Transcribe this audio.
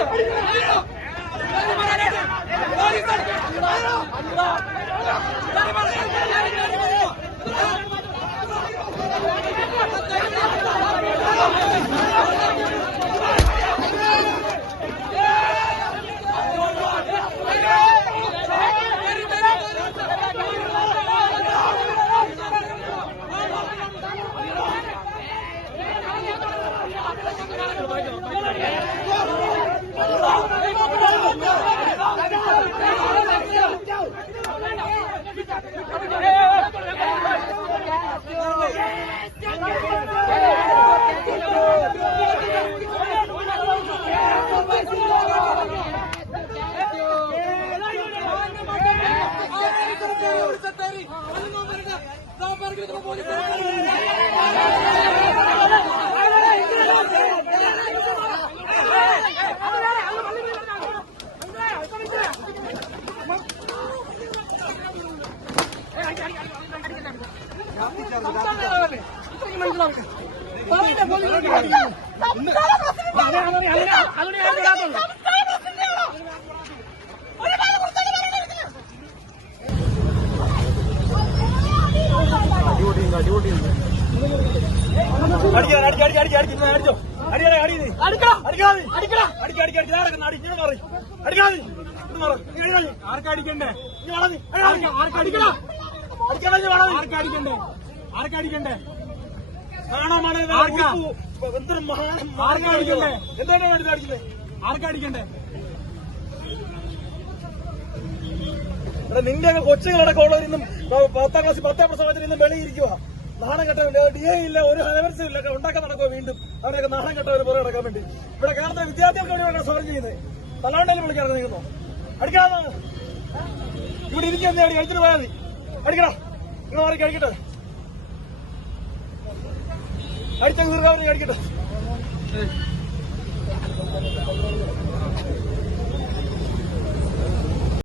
Hadi ಜಾರಿ ಹನುಮ ವರ್ಗ ಸಾಂಬಾರ್ಗಿರುವ ಮಂಜೂರು നീ വാടാ നീ. ആർക്കടിക്കണ്ടേ ആർക്കടിക്കണ്ടേ കാണാമാണ് എടാ നിന്റെ കൊച്ചുകളടക്കം ഉള്ളവർ ഇന്നും പത്താം ക്ലാസ് പത്താം പ്രസവത്തിൽ ഇന്നും വെളിയിരിക്കുക നാണം കെട്ടവില്ല ഡി എ ഇല്ല ഒരു ഹലവൻസും ഇല്ല. ഉണ്ടാക്കാൻ നടക്കുക വീണ്ടും. അവരെയൊക്കെ നാണം കെട്ടവർ പുറകെ നടക്കാൻ വേണ്ടി. ഇവിടെ കേരളത്തിലെ വിദ്യാർത്ഥികൾക്ക് വേണ്ടി സമരം ചെയ്യുന്നത് തലാണ്ടെങ്കിലും വിളിക്കാൻ നിൽക്കുന്നു അടിക്കാതെ ഇവിടെ ഇരിക്കുന്ന അടി അടിച്ചിട്ട് പോയാൽ മതി. അടിക്കടാ. നിങ്ങൾ മാറി കഴിക്കട്ടെ അടിച്ചു തീർക്കാവുന്ന അടിക്കട്ടെ